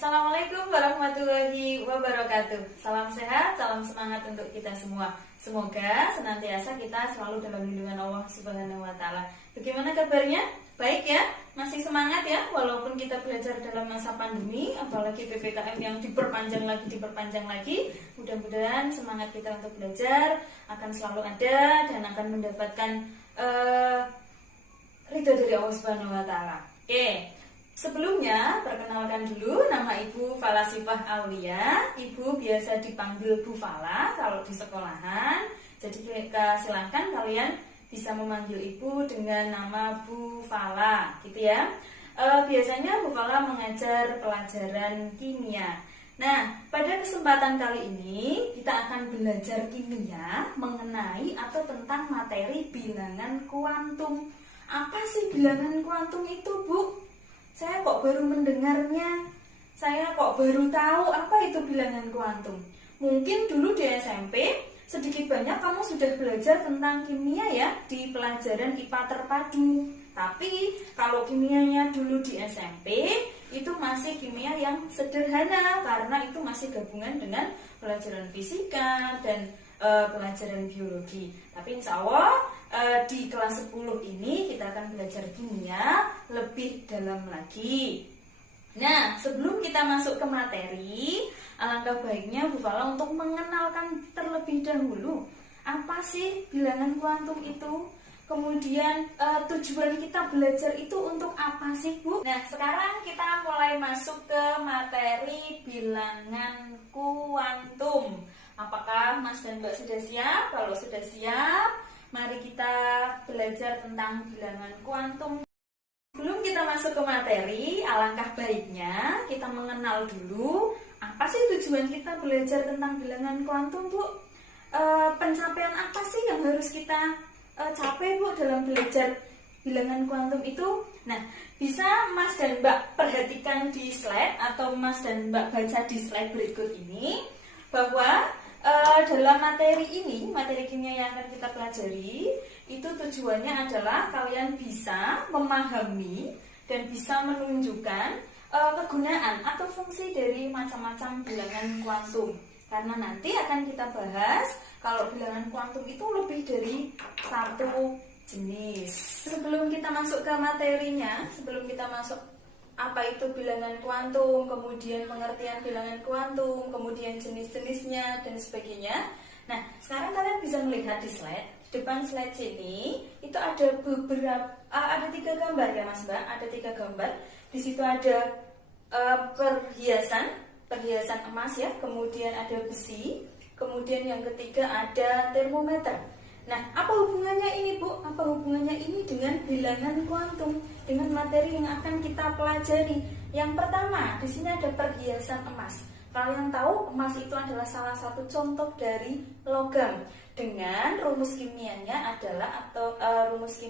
Assalamualaikum warahmatullahi wabarakatuh. Salam sehat, salam semangat untuk kita semua. Semoga senantiasa kita selalu dalam lindungan Allah Subhanahu wa taala. Bagaimana kabarnya? Baik ya? Masih semangat ya walaupun kita belajar dalam masa pandemi, apalagi PPKM yang diperpanjang lagi. Mudah-mudahan semangat kita untuk belajar akan selalu ada dan akan mendapatkan ridho dari Allah Subhanahu wa taala. Oke. Sebelumnya, perkenalkan dulu, nama Ibu Falasifah Aulia. Ibu biasa dipanggil Bu Fala kalau di sekolahan. Jadi silahkan kalian bisa memanggil Ibu dengan nama Bu Fala, gitu ya. Biasanya Bu Fala mengajar pelajaran kimia. Nah, pada kesempatan kali ini kita akan belajar kimia mengenai atau tentang materi bilangan kuantum. Apa sih bilangan kuantum itu, Bu? Saya kok baru mendengarnya, saya kok baru tahu apa itu bilangan kuantum. Mungkin dulu di SMP sedikit banyak kamu sudah belajar tentang kimia ya di pelajaran IPA terpadu. Tapi kalau kimianya dulu di SMP itu masih kimia yang sederhana karena itu masih gabungan dengan pelajaran fisika dan pelajaran biologi. Tapi insya Allah di kelas 10 ini kita akan belajar kimia lebih dalam lagi. Nah, sebelum kita masuk ke materi, alangkah baiknya Bu Fala untuk mengenalkan terlebih dahulu apa sih bilangan kuantum itu. Kemudian tujuan kita belajar itu untuk apa sih, Bu? Nah, sekarang kita mulai masuk ke materi bilangan kuantum. Apakah Mas dan Mbak sudah siap? Kalau sudah siap, mari kita belajar tentang bilangan kuantum. Sebelum kita masuk ke materi, alangkah baiknya kita mengenal dulu apa sih tujuan kita belajar tentang bilangan kuantum, Bu? Pencapaian apa sih yang harus kita capai, Bu, dalam belajar bilangan kuantum itu? Nah, bisa Mas dan Mbak perhatikan di slide atau Mas dan Mbak baca di slide berikut ini bahwa dalam materi ini, materi kimia yang akan kita pelajari, itu tujuannya adalah kalian bisa memahami dan bisa menunjukkan kegunaan atau fungsi dari macam-macam bilangan kuantum. Karena nanti akan kita bahas kalau bilangan kuantum itu lebih dari satu jenis. Sebelum kita masuk ke materinya, sebelum kita masuk apa itu bilangan kuantum, kemudian pengertian bilangan kuantum, kemudian jenis-jenisnya dan sebagainya. Nah, sekarang kalian bisa melihat di slide, di depan slide sini itu ada ada 3 gambar ya Mas Mbak, ada 3 gambar. Di situ ada perhiasan emas ya, kemudian ada besi, kemudian yang ketiga ada termometer. Nah, apa hubungannya ini, Bu? Apa hubungannya ini dengan bilangan kuantum, dengan materi yang akan kita pelajari? Yang pertama, di sini ada perhiasan emas. Kalian tahu emas itu adalah salah satu contoh dari logam. Dengan rumus kimianya adalah rumus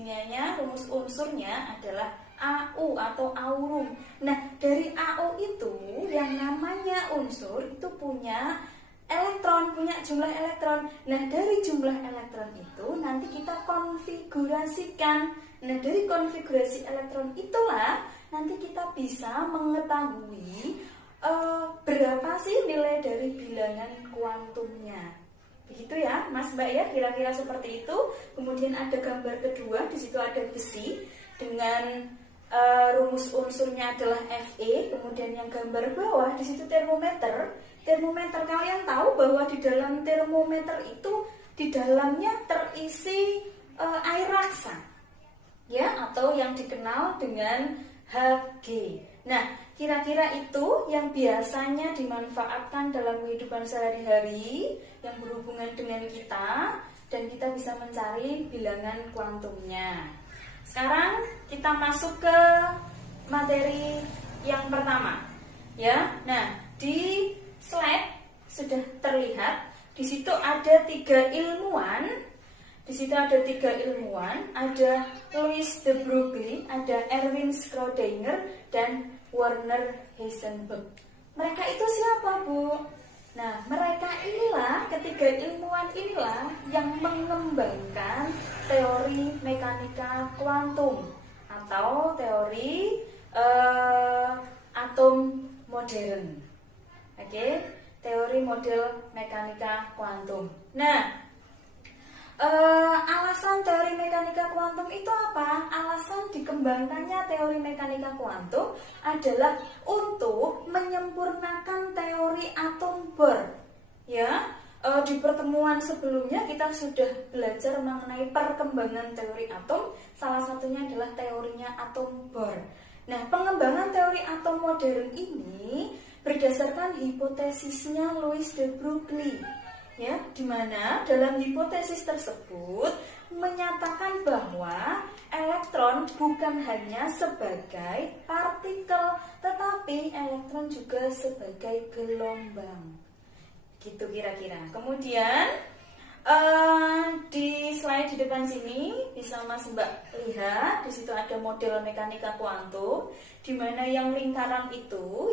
unsurnya adalah AU atau aurum. Nah, dari AU itu yang namanya unsur itu punya elektron, punya jumlah elektron. Nah, dari jumlah elektron itu nanti kita konfigurasikan. Nah, dari konfigurasi elektron itulah nanti kita bisa mengetahui berapa sih nilai dari bilangan kuantumnya. Begitu ya, Mas Mbak ya, kira-kira seperti itu. Kemudian ada gambar kedua, di situ ada besi dengan rumus unsurnya adalah Fe. Kemudian yang gambar bawah di situ termometer. Termometer, kalian tahu bahwa di dalam termometer itu di dalamnya terisi air raksa ya, atau yang dikenal dengan Hg. Nah, kira-kira itu yang biasanya dimanfaatkan dalam kehidupan sehari-hari yang berhubungan dengan kita, dan kita bisa mencari bilangan kuantumnya. Sekarang kita masuk ke materi yang pertama ya. Nah, di slide sudah terlihat di situ ada 3 ilmuwan. Di situ ada 3 ilmuwan, ada Louis de Broglie, ada Erwin Schrödinger dan Werner Heisenberg. Mereka itu siapa, Bu? Nah, mereka inilah, ketiga ilmuwan inilah yang mengembangkan teori mekanika kuantum atau teori atom modern. Oke, teori model mekanika kuantum. Nah, alasan teori mekanika kuantum itu apa? Alasan dikembangkannya teori mekanika kuantum adalah untuk menyempurnakan teori atom Bohr. Ya, di pertemuan sebelumnya kita sudah belajar mengenai perkembangan teori atom. Salah satunya adalah teorinya atom Bohr. Nah, pengembangan teori atom modern ini berdasarkan hipotesisnya Louis de Broglie, ya, di mana dalam hipotesis tersebut menyatakan bahwa elektron bukan hanya sebagai partikel, tetapi elektron juga sebagai gelombang. Gitu kira-kira. Kemudian di slide di depan sini bisa Mas Mbak lihat, di situ ada model mekanika kuantum, di mana yang lingkaran itu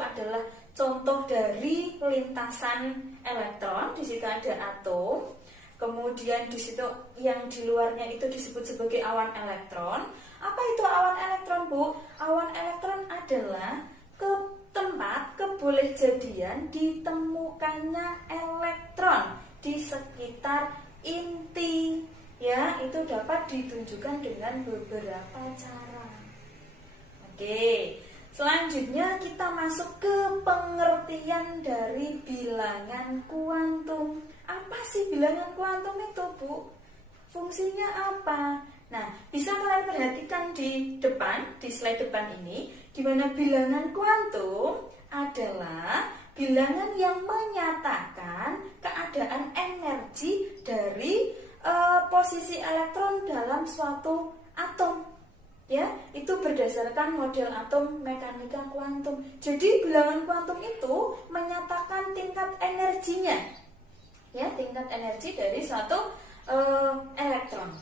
adalah contoh dari lintasan elektron. Di situ ada atom. Kemudian di situ yang di luarnya itu disebut sebagai awan elektron. Apa itu awan elektron, Bu? Awan elektron adalah tempat kebolehjadian ditemukannya elektron di sekitar inti, ya, itu dapat ditunjukkan dengan beberapa cara. Oke, selanjutnya kita masuk ke pengertian dari bilangan kuantum. Apa sih bilangan kuantum itu, Bu? Fungsinya apa? Nah, bisa kalian perhatikan di depan, di slide depan ini, di mana bilangan kuantum adalah bilangan yang menyatakan keadaan energi dari posisi elektron dalam suatu atom. Ya, itu berdasarkan model atom mekanika kuantum. Jadi bilangan kuantum itu menyatakan tingkat energinya. Ya, tingkat energi dari suatu elektron.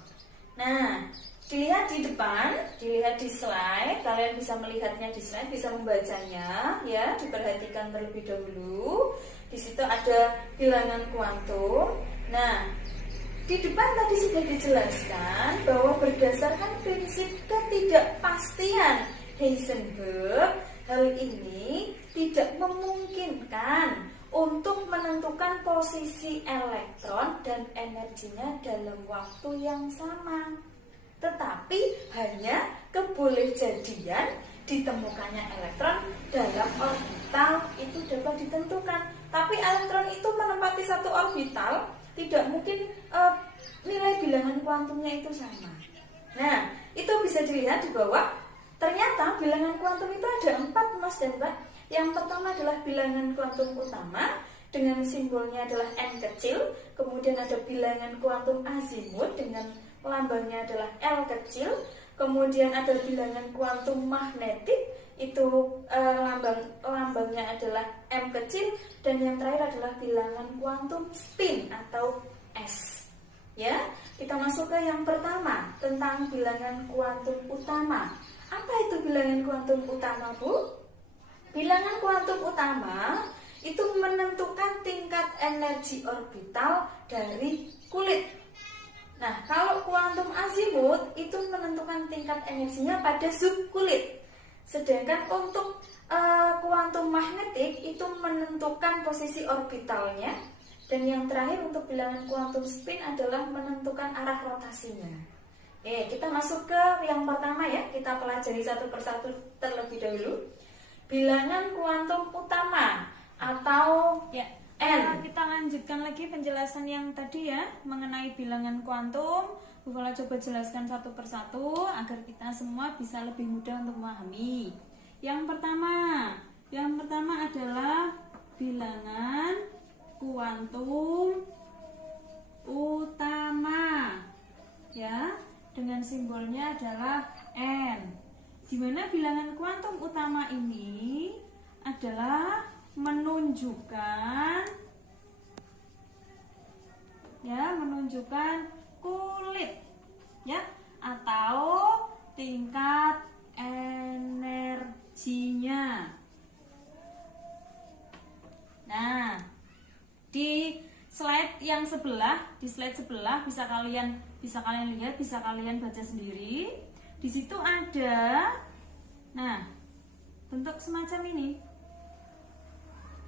Nah, dilihat di depan, dilihat di slide, kalian bisa melihatnya di slide, bisa membacanya, ya, diperhatikan terlebih dahulu. Di situ ada bilangan kuantum. Nah, di depan tadi sudah dijelaskan bahwa berdasarkan prinsip ketidakpastian Heisenberg, hal ini tidak memungkinkan untuk menentukan posisi elektron dan energinya dalam waktu yang sama. Tetapi hanya kebolehjadian ditemukannya elektron dalam orbital itu dapat ditentukan. Tapi elektron itu menempati satu orbital, tidak mungkin nilai bilangan kuantumnya itu sama. Nah, itu bisa dilihat di bawah. Ternyata bilangan kuantum itu ada 4, Mas dan Mbak. Yang pertama adalah bilangan kuantum utama dengan simbolnya adalah n kecil. Kemudian ada bilangan kuantum azimut dengan lambangnya adalah L kecil. Kemudian ada bilangan kuantum magnetik, itu lambangnya adalah M kecil. Dan yang terakhir adalah bilangan kuantum spin atau S. Ya, kita masuk ke yang pertama tentang bilangan kuantum utama. Apa itu bilangan kuantum utama, Bu? Bilangan kuantum utama itu menentukan tingkat energi orbital dari kulit. Nah, kalau kuantum azimut itu menentukan tingkat energinya pada subkulit. Sedangkan untuk kuantum magnetik itu menentukan posisi orbitalnya. Dan yang terakhir untuk bilangan kuantum spin adalah menentukan arah rotasinya. Oke, kita masuk ke yang pertama ya. Kita pelajari satu persatu terlebih dahulu. Bilangan kuantum utama atau ya, N. Kita lanjutkan lagi penjelasan yang tadi ya mengenai bilangan kuantum. Bu Fala coba jelaskan satu persatu agar kita semua bisa lebih mudah untuk memahami. Yang pertama adalah bilangan kuantum utama, ya, dengan simbolnya adalah N. Di mana bilangan kuantum utama ini adalah menunjukkan kulit, ya, atau tingkat energinya. Nah, di slide yang sebelah, bisa kalian lihat, bisa kalian baca sendiri. Di situ ada, nah, bentuk semacam ini.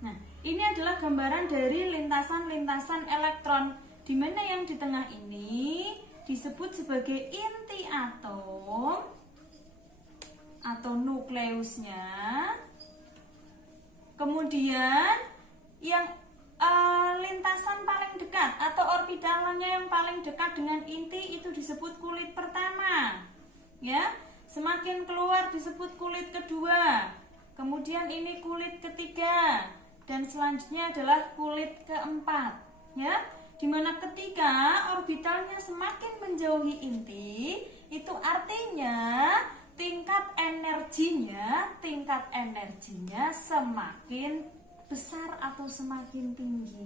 Nah, ini adalah gambaran dari lintasan-lintasan elektron, di mana yang di tengah ini disebut sebagai inti atom atau nukleusnya. Kemudian yang lintasan paling dekat atau orbitalnya yang paling dekat dengan inti itu disebut kulit pertama. Ya, semakin keluar disebut kulit kedua. Kemudian ini kulit ketiga dan selanjutnya adalah kulit keempat. Ya, dimana ketika orbitalnya semakin menjauhi inti, itu artinya tingkat energinya semakin besar atau semakin tinggi.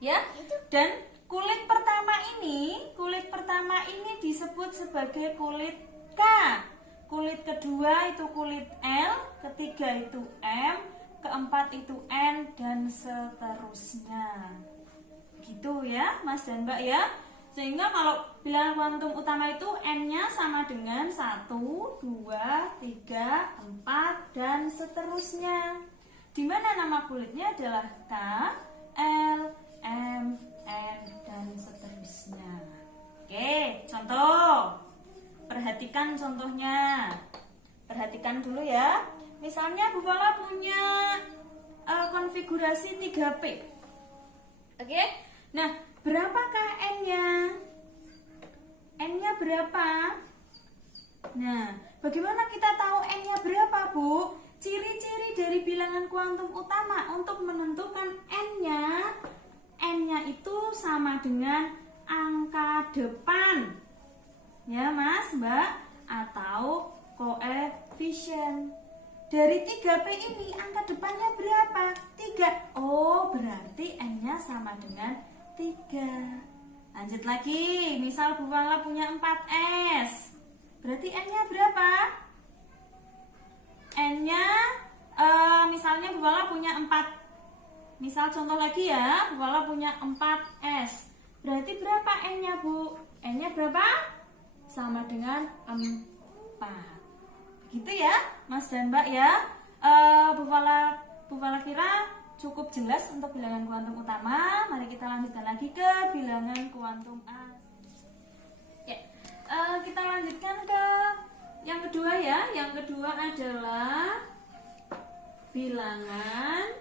Ya, dan kulit pertama ini disebut sebagai kulit K. Kulit kedua itu kulit L, ketiga itu M, keempat itu N, dan seterusnya. Gitu ya, Mas dan Mbak ya. Sehingga kalau bilangan kuantum utama itu N-nya sama dengan 1, 2, 3, 4, dan seterusnya. Di mana nama kulitnya adalah K, L, M, N, dan seterusnya. Oke, contoh. Perhatikan contohnya. Perhatikan dulu ya. Misalnya Bu Fala punya konfigurasi 3P. Oke. Nah, berapakah N-nya? N-nya berapa? Nah, bagaimana kita tahu N-nya berapa, Bu? Ciri-ciri dari bilangan kuantum utama untuk menentukan N-nya itu sama dengan angka depan. Ya, Mas, Mbak, atau koefisien. Dari 3P ini angka depannya berapa? 3. Oh, berarti N-nya sama dengan 3. Lanjut lagi, misal Bu Fala punya 4S. Berarti N-nya berapa? N-nya misalnya Bu Fala punya 4. Misal contoh lagi ya, Bu Fala punya 4S. Berarti berapa N-nya, Bu? N-nya berapa? Sama dengan 4. Begitu ya, Mas dan Mbak ya. Bu Fala kira cukup jelas untuk bilangan kuantum utama. Mari kita lanjutkan lagi ke bilangan kuantum A. Ya, kita lanjutkan ke yang kedua ya. Yang kedua adalah bilangan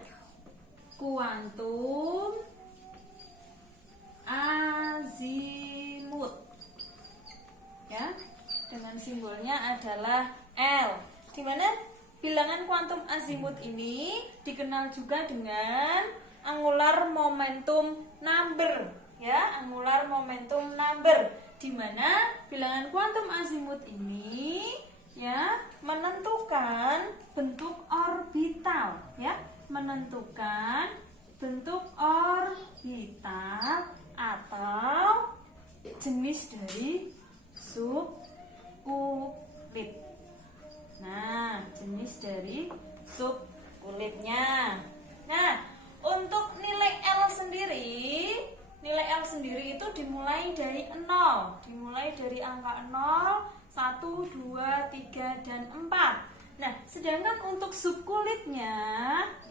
kuantum azimut. Ya, dengan simbolnya adalah L. Di mana bilangan kuantum azimut ini dikenal juga dengan angular momentum number, ya, angular momentum number. Di mana bilangan kuantum azimut ini ya menentukan bentuk orbital, ya, menentukan bentuk orbital atau jenis dari subkulit. Nah, jenis dari subkulitnya. Nah, untuk nilai L sendiri itu dimulai dari 0. Dimulai dari angka 0, 1, 2, 3, dan 4. Nah, sedangkan untuk subkulitnya,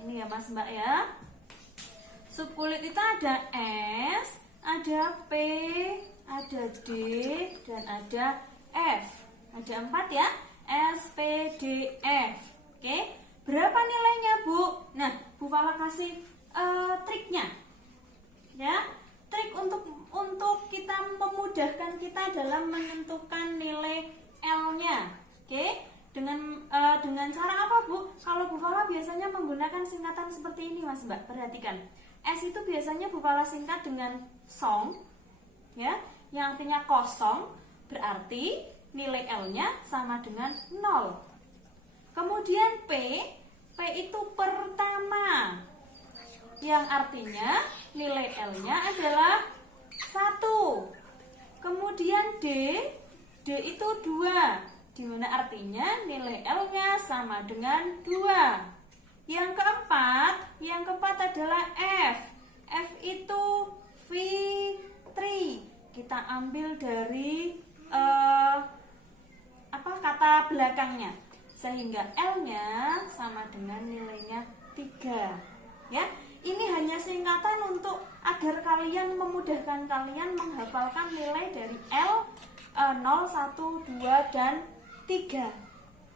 ini ya Mas Mbak ya. Subkulit itu ada S, ada P, ada D, dan ada F. Ada 4 ya, S, P, D, F. Oke, berapa nilainya, Bu? Nah, Bu Fala kasih triknya. Ya, trik untuk kita memudahkan kita dalam menentukan nilai L-nya. Oke, dengan cara apa, Bu? Kalau Bu Fala biasanya menggunakan singkatan seperti ini, Mas Mbak. Perhatikan. S itu biasanya Bu Fala singkat dengan song, ya, yang artinya kosong, berarti nilai L-nya sama dengan 0. Kemudian P itu pertama, yang artinya nilai L-nya adalah 1. Kemudian D itu 2, di mana artinya nilai L-nya sama dengan 2. Yang keempat adalah F. F itu V3. Kita ambil dari kata belakangnya. sehingga L-nya sama dengan nilainya 3. Ya, ini hanya singkatan untuk agar kalian memudahkan kalian menghafalkan nilai dari L 0, 1, 2, dan 3.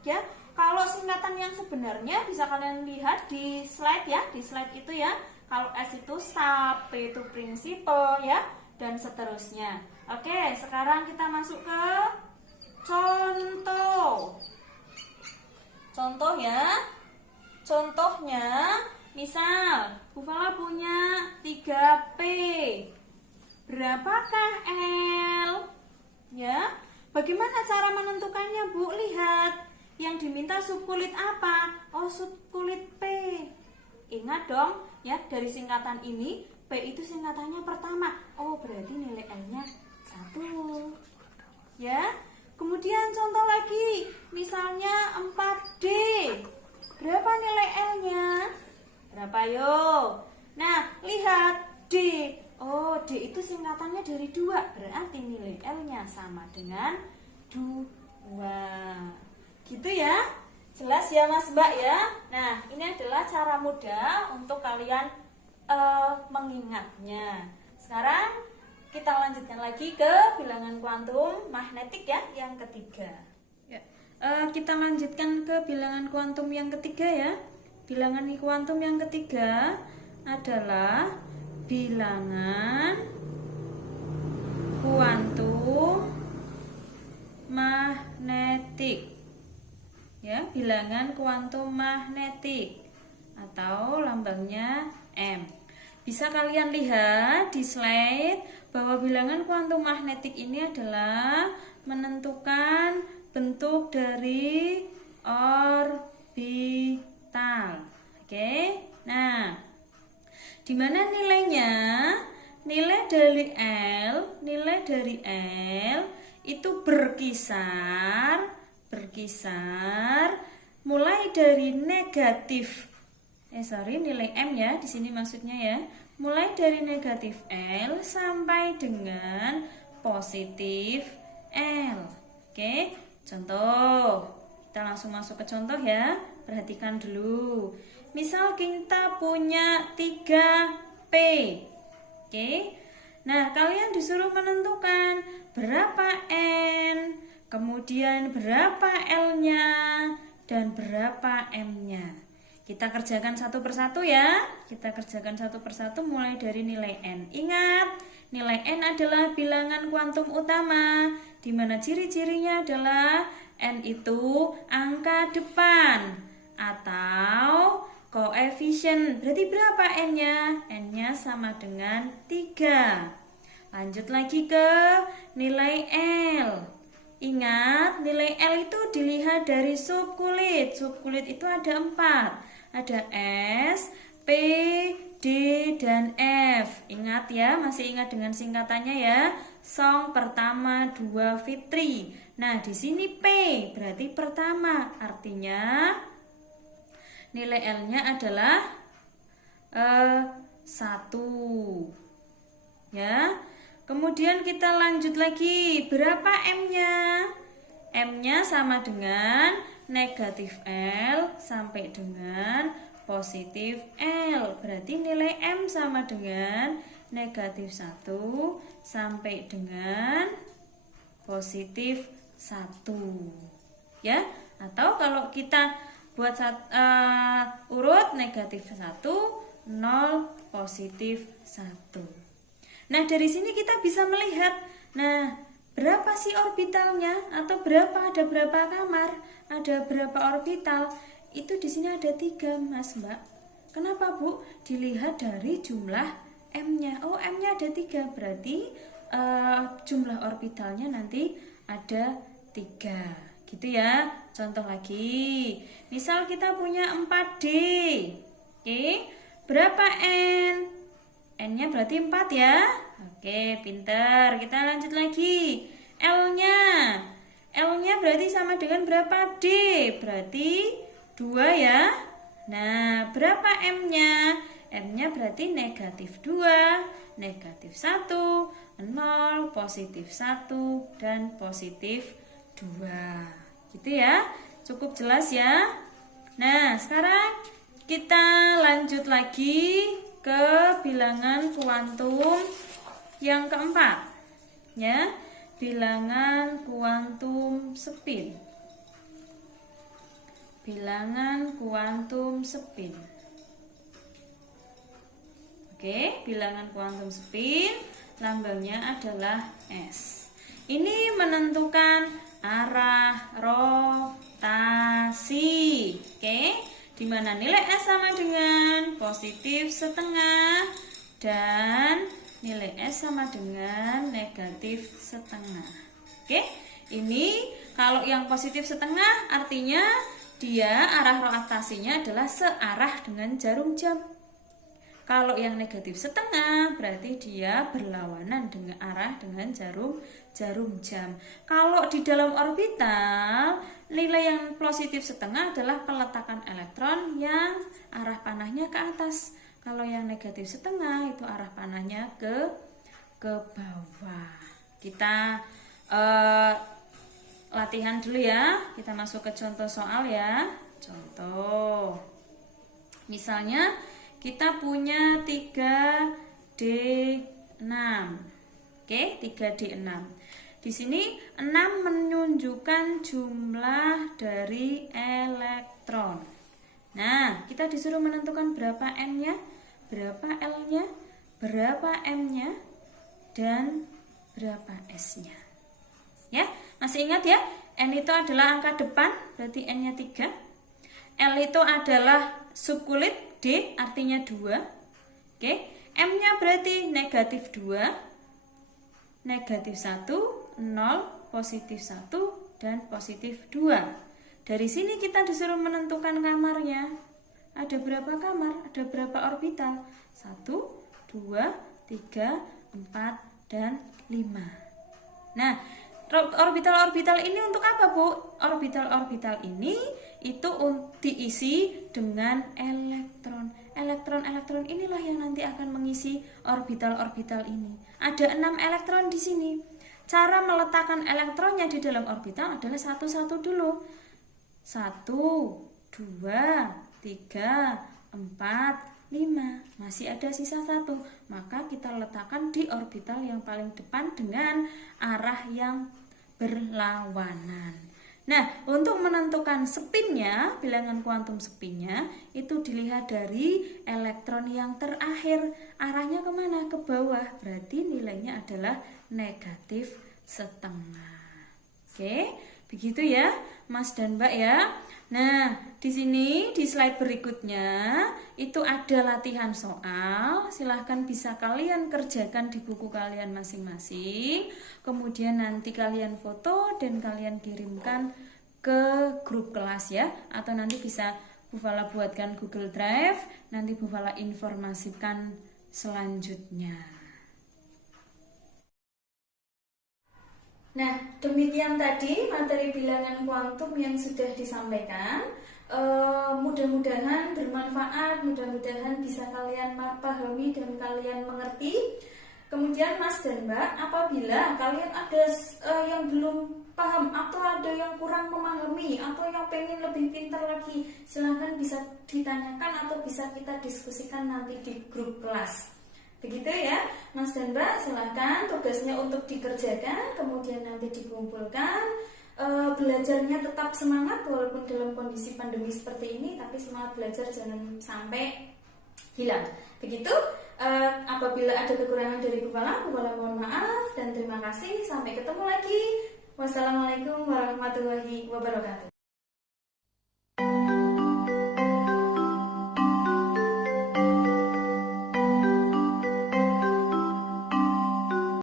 Ya, kalau singkatan yang sebenarnya bisa kalian lihat di slide ya, di slide itu ya. Kalau S itu sub, P itu prinsipal ya, dan seterusnya. Oke, sekarang kita masuk ke contoh. Contoh ya. Contohnya, misal Bu Fala punya 3P. Berapakah L? Ya. Bagaimana cara menentukannya, Bu? Lihat. Yang diminta subkulit apa? Oh, subkulit P. Ingat dong, ya, dari singkatan ini P itu singkatannya pertama. Oh, berarti nilai L-nya 1. Ya. Kemudian contoh lagi, misalnya 4D. Berapa nilai L-nya? Berapa yuk? Nah, lihat D. Oh, D itu singkatannya dari 2. Berarti nilai L-nya sama dengan 2. Gitu ya. Jelas ya Mas Mbak ya. Nah, ini adalah cara mudah untuk kalian mengingatnya. Sekarang kita lanjutkan lagi ke bilangan kuantum magnetik ya, yang ketiga. Ya, kita lanjutkan ke bilangan kuantum yang ketiga ya. Bilangan kuantum yang ketiga adalah bilangan kuantum magnetik. Ya, bilangan kuantum magnetik atau lambangnya M. Bisa kalian lihat di slide bahwa bilangan kuantum magnetik ini adalah menentukan bentuk dari orbital. Oke. Nah, di mana nilainya? Nilai dari L itu berkisar mulai dari negatif. Nilai M ya, di sini maksudnya ya. Mulai dari negatif L sampai dengan positif L. Oke, contoh. Kita langsung masuk ke contoh ya. Perhatikan dulu. Misal kita punya 3P. Oke. Nah, kalian disuruh menentukan berapa N, kemudian berapa L-nya, dan berapa M-nya. Kita kerjakan satu persatu ya. Kita kerjakan satu persatu mulai dari nilai N. Ingat, nilai N adalah bilangan kuantum utama, di mana ciri-cirinya adalah N itu angka depan atau koefisien. Berarti berapa N-nya? N-nya sama dengan 3. Lanjut lagi ke nilai L. Ingat, nilai L itu dilihat dari subkulit. Subkulit itu ada 4. Ada S, P, D, dan F. Ingat ya, masih ingat dengan singkatannya ya. Song pertama 2 Fitri. Nah, di sini P berarti pertama. Artinya nilai L-nya adalah 1. Ya. Kemudian kita lanjut lagi. Berapa M-nya? M-nya sama dengan negatif L sampai dengan positif L. Berarti nilai M sama dengan negatif 1 sampai dengan positif 1. Ya, atau kalau kita buat urut negatif 1, 0, positif 1. Nah, dari sini kita bisa melihat, nah, berapa sih orbitalnya atau ada berapa kamar, ada berapa orbital? Itu di sini ada 3, Mas Mbak. Kenapa, Bu? Dilihat dari jumlah M-nya. Oh, M-nya ada 3, berarti jumlah orbitalnya nanti ada 3. Gitu ya. Contoh lagi. Misal kita punya 4D. Oke. Berapa N? N-nya berarti 4 ya. Oke, pinter. Kita lanjut lagi. L-nya berarti sama dengan berapa? D. Berarti 2 ya. Nah, berapa M-nya? M-nya berarti negatif 2, negatif 1, 0, positif 1, dan positif 2. Gitu ya. Cukup jelas ya. Nah, sekarang kita lanjut lagi ke bilangan kuantum yang keempat. Ya, bilangan kuantum spin. Bilangan kuantum spin. Oke, bilangan kuantum spin lambangnya adalah S. Ini menentukan arah rotasi. Oke, di mana nilai S sama dengan positif setengah dan nilai S sama dengan negatif setengah. Oke, ini kalau yang positif setengah artinya dia arah rotasinya adalah searah dengan jarum jam. Kalau yang negatif setengah berarti dia berlawanan dengan arah dengan jarum jam. Kalau di dalam orbital, nilai yang positif setengah adalah peletakan elektron yang arah panahnya ke atas. Kalau yang negatif setengah itu arah panahnya ke bawah. Kita latihan dulu ya. Kita masuk ke contoh soal ya. Contoh. Misalnya kita punya 3D6. Oke, 3D6. Di sini 6 menunjukkan jumlah dari elektron. Nah, kita disuruh menentukan berapa N-nya, berapa L-nya, berapa M-nya, dan berapa S-nya. Ya, masih ingat ya? N itu adalah angka depan, berarti N-nya 3. L itu adalah subkulit, D artinya 2. Oke, M-nya berarti negatif 2, negatif 1, 0, positif 1, dan positif 2. Dari sini kita disuruh menentukan kamarnya. Ada berapa kamar? Ada berapa orbital? 1, 2, 3, 4, dan 5. Nah, orbital-orbital ini untuk apa, Bu? Orbital-orbital ini itu diisi dengan elektron. Elektron-elektron inilah yang nanti akan mengisi orbital-orbital ini. Ada 6 elektron di sini. Cara meletakkan elektronnya di dalam orbital adalah satu-satu dulu. 1, 2, 3, 4, 5. Masih ada sisa 1. Maka kita letakkan di orbital yang paling depan dengan arah yang berlawanan. Nah, untuk menentukan spinnya, bilangan kuantum spinnya itu dilihat dari elektron yang terakhir. Arahnya kemana? Ke bawah. Berarti nilainya adalah negatif setengah. Oke, begitu ya, Mas dan Mbak ya. Nah, di sini di slide berikutnya itu ada latihan soal. Silahkan bisa kalian kerjakan di buku kalian masing-masing. Kemudian nanti kalian foto dan kalian kirimkan ke grup kelas ya. Atau nanti bisa Bu Fala buatkan Google Drive. Nanti Bu Fala informasikan selanjutnya. Nah, demikian tadi materi bilangan kuantum yang sudah disampaikan. Mudah-mudahan bermanfaat, mudah-mudahan bisa kalian pahami dan kalian mengerti. Kemudian Mas dan Mbak, apabila kalian ada yang belum paham atau ada yang kurang memahami atau yang pengen lebih pintar lagi, silahkan bisa ditanyakan atau bisa kita diskusikan nanti di grup kelas. Begitu ya, Mas dan Mbak, silahkan tugasnya untuk dikerjakan, kemudian nanti dikumpulkan. Belajarnya tetap semangat walaupun dalam kondisi pandemi seperti ini, tapi semangat belajar jangan sampai hilang. Begitu, apabila ada kekurangan dari Bu Fala mohon maaf dan terima kasih. Sampai ketemu lagi. Wassalamualaikum warahmatullahi wabarakatuh.